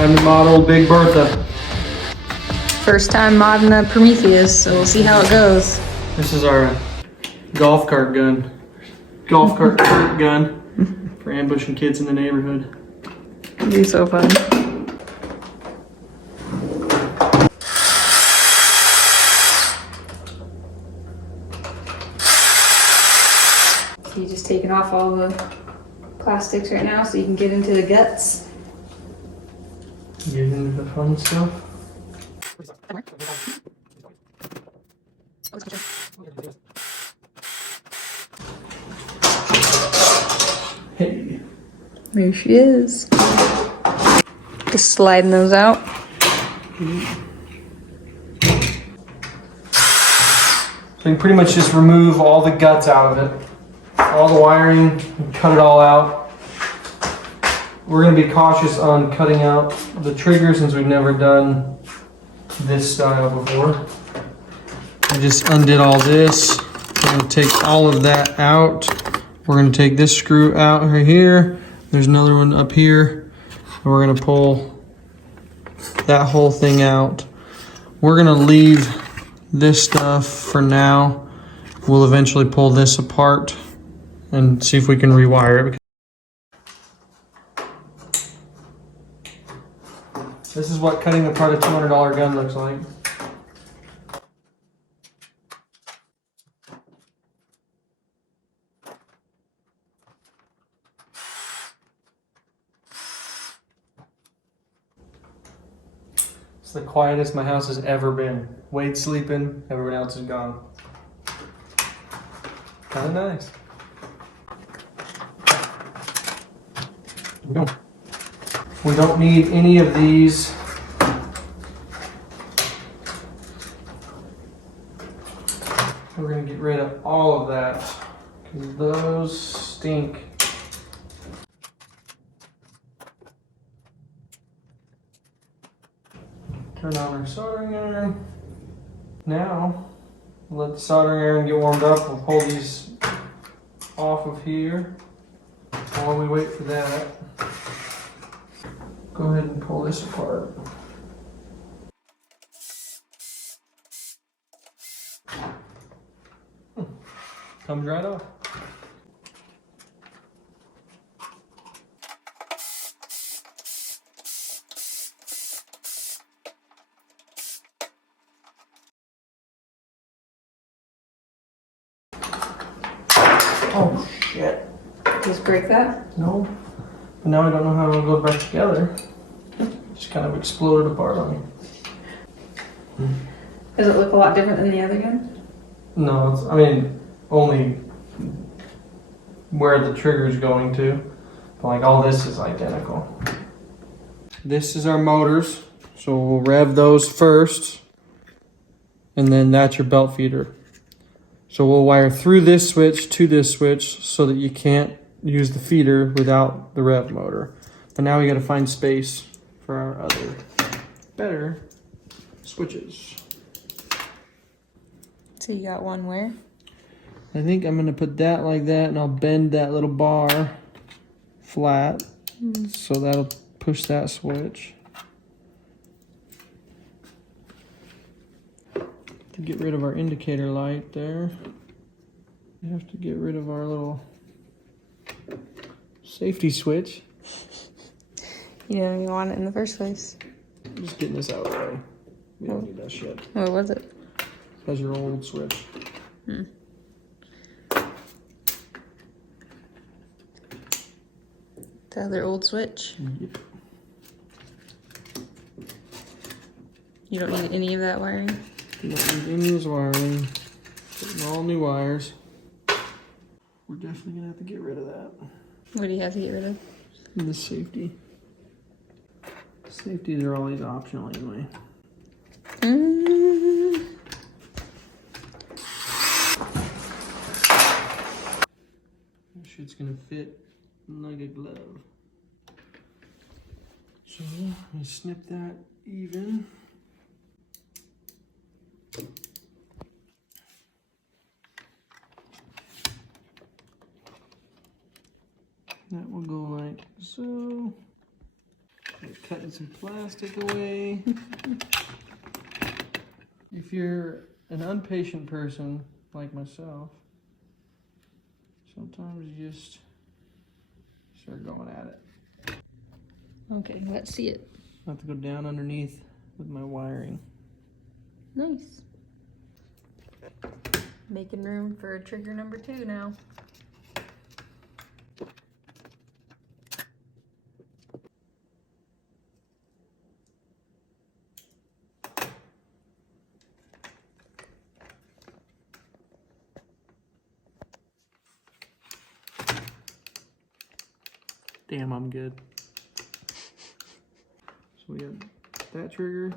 Time to mod old Big Bertha. First time modding a Prometheus, so we'll see how it goes. This is our golf cart gun. Golf cart gun for ambushing kids in the neighborhood. It'd be so fun. So you're just taking off all the plastics right now so you can get into the guts. Get into the fun stuff. Hey. There she is. Just sliding those out. So you can pretty much just remove all the guts out of it. All the wiring, cut it all out. We're going to be cautious on cutting out the trigger since we've never done this style before. I just undid all this. We're going to take all of that out. We're going to take this screw out right here. There's another one up here. And we're going to pull that whole thing out. We're going to leave this stuff for now. We'll eventually pull this apart and see if we can rewire it. This is what cutting apart a $200 gun looks like. It's the quietest my house has ever been. Wade's sleeping, everyone else is gone. Kind of nice. We don't need any of these. We're going to get rid of all of that because those stink. Turn on our soldering iron. Now, let the soldering iron get warmed up. We'll pull these off of here while we wait for that. Go ahead and pull this apart. Comes right off. Oh shit. Just break that? No. But now I don't know how it'll go back together. Just kind of exploded apart on me. Does it look a lot different than the other gun? No, it's, I mean, only where the trigger is going to. But like all this is identical. This is our motors. So we'll rev those first. And then that's your belt feeder. So we'll wire through this switch to this switch so that you can't use the feeder without the rev motor. But now we got to find space for our other better switches. So you got one where? I think I'm going to put that like that and I'll bend that little bar flat. So that'll push that switch. To get rid of our indicator light there, we have to get rid of our little safety switch. You didn't even want it in the first place. Just getting this out of the way. We don't need that shit. What was it? That's your old switch. The other old switch? Yep. You don't need any of that wiring? You don't need any of this wiring. Putting all new wires. We're definitely gonna have to get rid of that. What do you have to get rid of? And the safety. Safeties are always optional anyway. That shit's gonna fit like a glove. So I'm gonna snip that even. That will go like so. Okay. cutting some plastic away. If you're an impatient person like myself, sometimes you just start going at it. Okay, let's see it. I have to go down underneath with my wiring. Nice. Making room for trigger number 2 now. Damn, I'm good. So we have that trigger,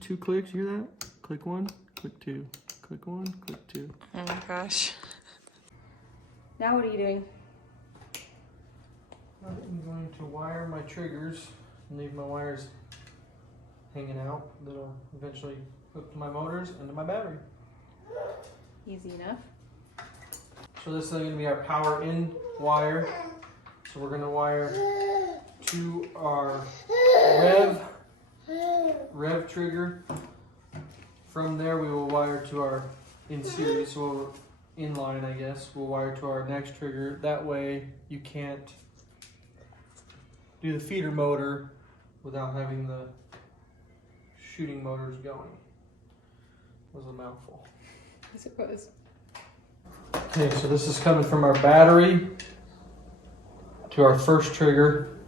2 clicks, you hear that? Click 1, click 2, click 1, click 2. Oh my gosh. Now what are you doing? I'm going to wire my triggers and leave my wires hanging out. That'll eventually hook to my motors and to my battery. Easy enough. So this is going to be our power in wire. So we're going to wire to our rev trigger. From there we will wire to our in series, so in line I guess. We'll wire to our next trigger. That way you can't do the feeder motor without having the shooting motors going. That was a mouthful. I suppose. Okay, so this is coming from our battery to our first trigger.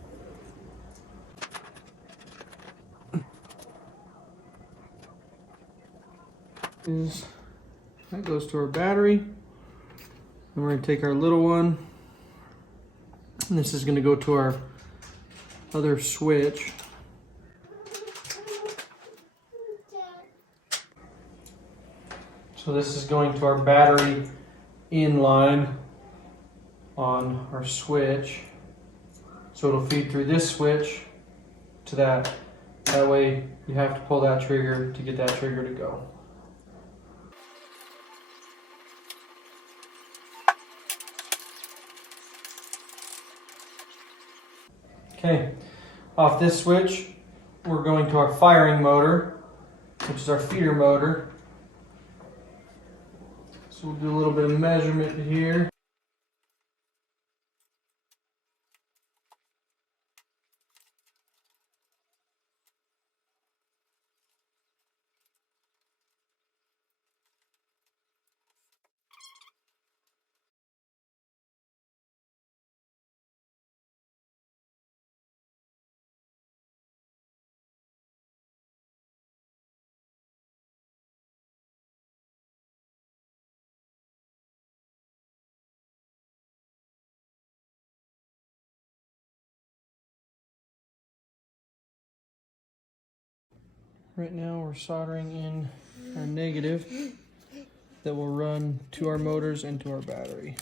That goes to our battery. And we're going to take our little one, and this is going to go to our other switch. So this is going to our battery in line on our switch. So it'll feed through this switch to that. That way you have to pull that trigger to get that trigger to go. Okay, off this switch, we're going to our firing motor, which is our feeder motor. So we'll do a little bit of measurement here. Right now we're soldering in our negative that will run to our motors and to our battery.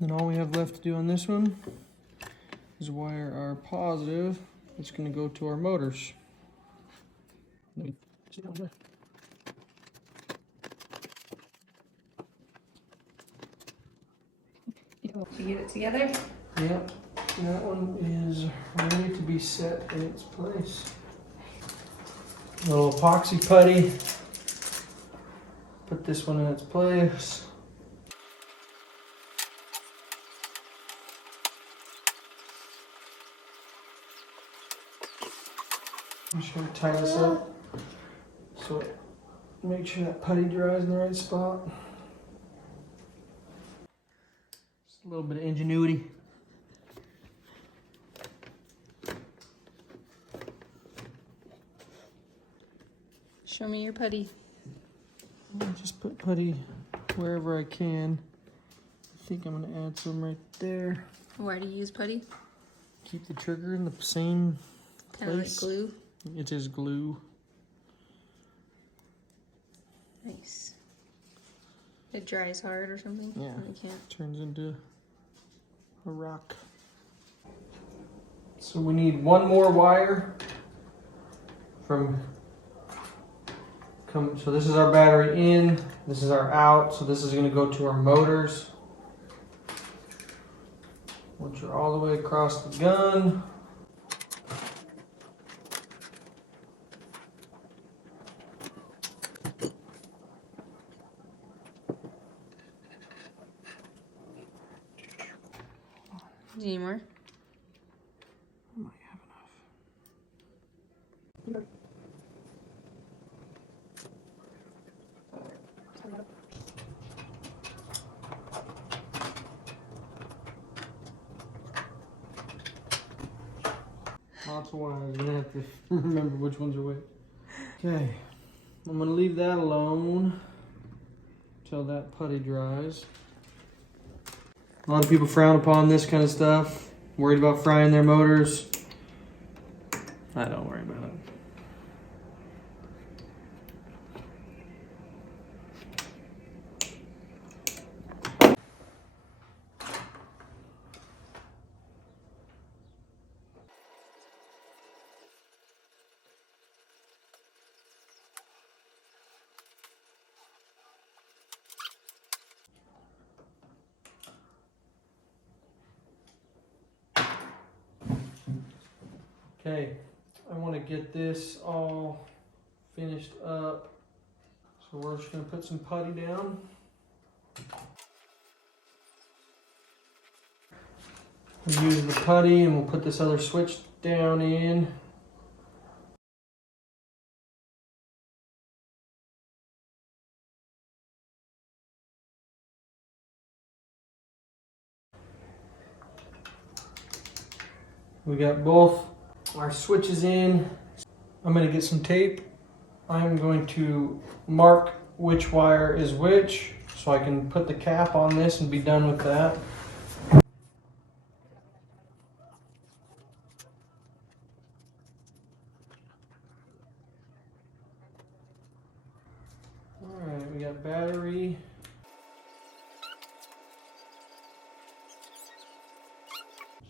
Then all we have left to do on this one is wire our positive. It's going to go to our motors. Did you get it together? Yep, that one is ready to be set in its place. A little epoxy putty. Put this one in its place. I'm just going to tie this up so make sure that putty dries in the right spot. Just a little bit of ingenuity. Show me your putty. I'll just put putty wherever I can. I think I'm going to add some right there. Why do you use putty? Keep the trigger in the same Kind of like place. glue. It is glue. Nice. It dries hard or something? Yeah. You can't. Turns into a rock. So we need one more wire from so this is our battery in, this is our out, so this is going to go to our motors. which are all the way across the gun. Do you need more? I might have enough. Lots of wires. I'm gonna have to remember which ones are which. Okay, I'm gonna leave that alone till that putty dries. A lot of people frown upon this kind of stuff, worried about frying their motors. I don't worry about it. Okay, I want to get this all finished up. So we're just going to put some putty down. We'll use the putty and we'll put this other switch down in. We got both our switches in. I'm going to get some tape. I'm going to mark which wire is which so I can put the cap on this and be done with that. Alright, we got battery.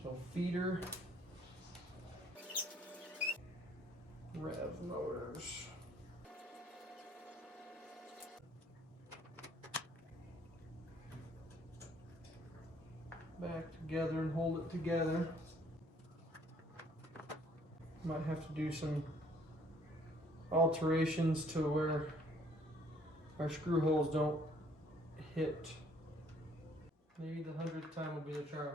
So feeder. Rev motors. Back together and hold it together. Might have to do some alterations to where our screw holes don't hit. Maybe the 100th time will be the charm.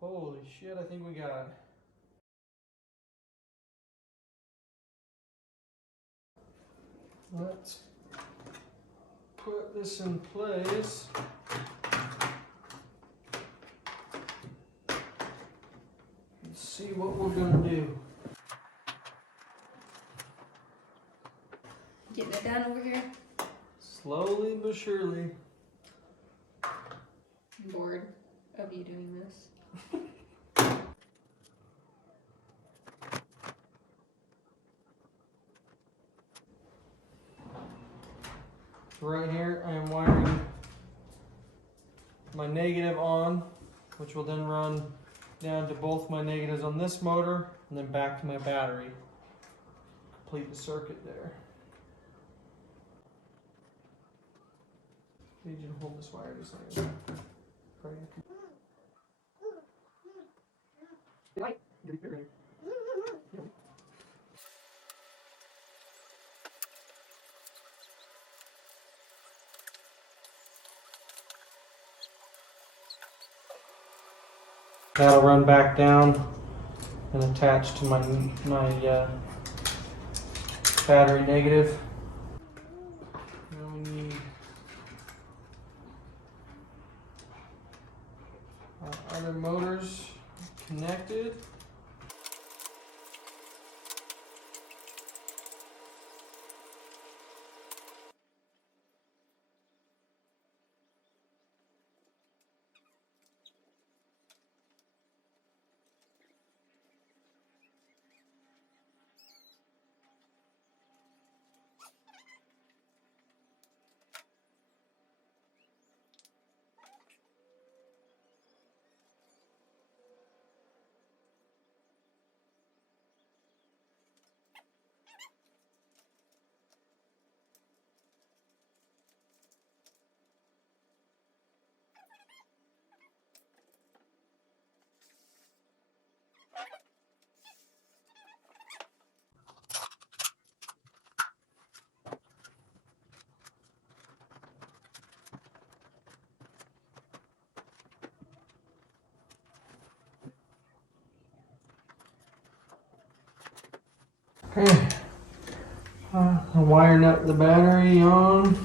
Holy shit, I think we got it. Let's put this in place. Let's see what we're gonna do. Getting it done over here. Slowly but surely. I'm bored of you doing this. Right here I am wiring my negative on, which will then run down to both my negatives on this motor and then back to my battery. Complete the circuit there. I need you to hold this wire just like that. That'll run back down and attach to my battery negative. Now we need our other motors connected. Okay. I'm wiring up the battery on.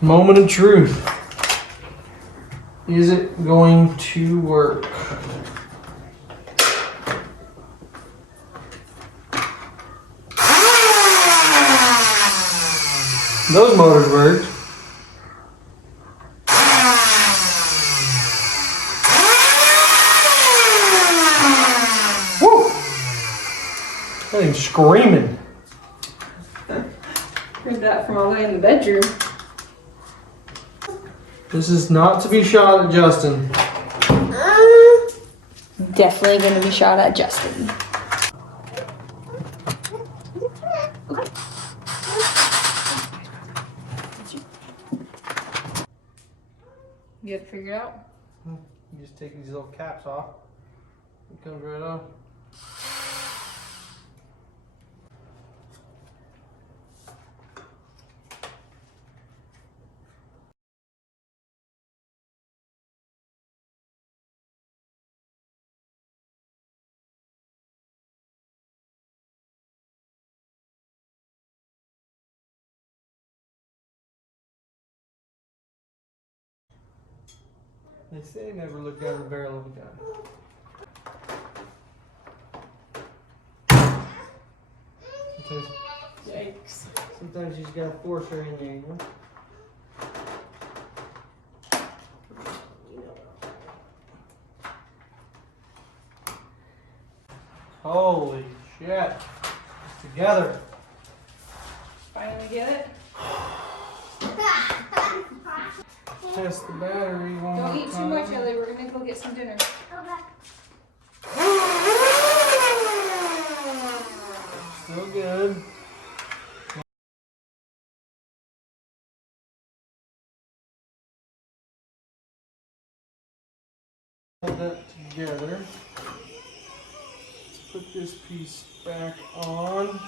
Moment of truth. Is it going to work? Those motors worked. Woo! That thing's screaming. Heard that from all the way in the bedroom. This is not to be shot at Justin. Definitely gonna be shot at Justin. You get it figured out? You just take these little caps off. It comes right off. They say never look down the barrel of a gun. Yikes. Sometimes you just gotta force her in there, you know? Holy shit. It's together. Finally get it? Test the battery one Don't more eat too time. much, Ellie. We're gonna go get some dinner. Still good. Hold that together. Let's put this piece back on.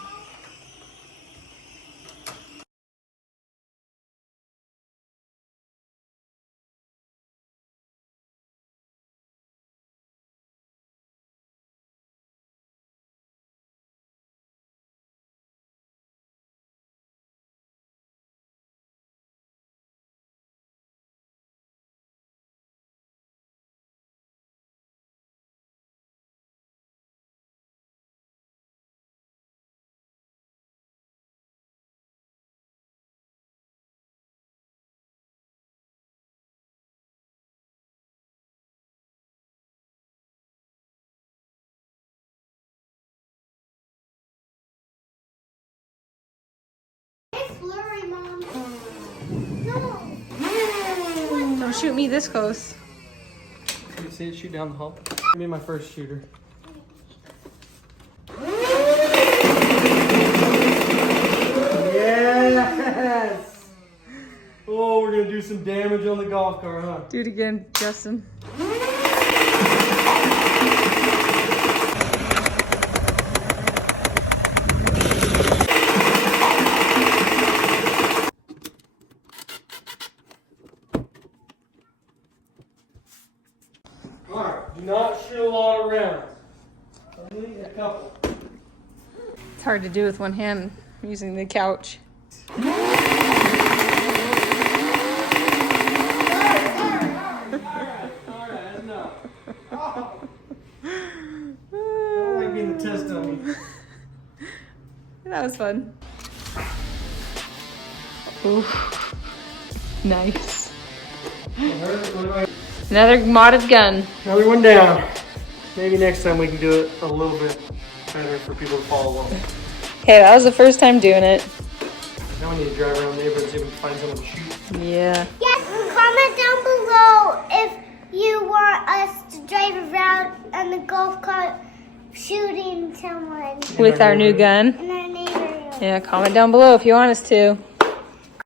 Blurry, Mom. No. Don't shoot me this close. Can you see it shoot down the hall? Be my first shooter. Yes! Oh, we're gonna do some damage on the golf cart, huh? Do it again, Justin. Alright, do not shoot a lot of rounds. Only a couple. It's hard to do with one hand using the couch. Alright, enough. Oh. I don't like being the test dummy. That was fun. Ooh. Nice. Another modded gun. Another one down. Maybe next time we can do it a little bit better for people to follow along. Okay, that was the first time doing it. Now we need to drive around the neighborhood and see if we can find someone to shoot. Yeah. Yes, comment down below if you want us to drive around on the golf cart shooting someone With our new gun. in our neighborhood. Yeah, comment down below if you want us to.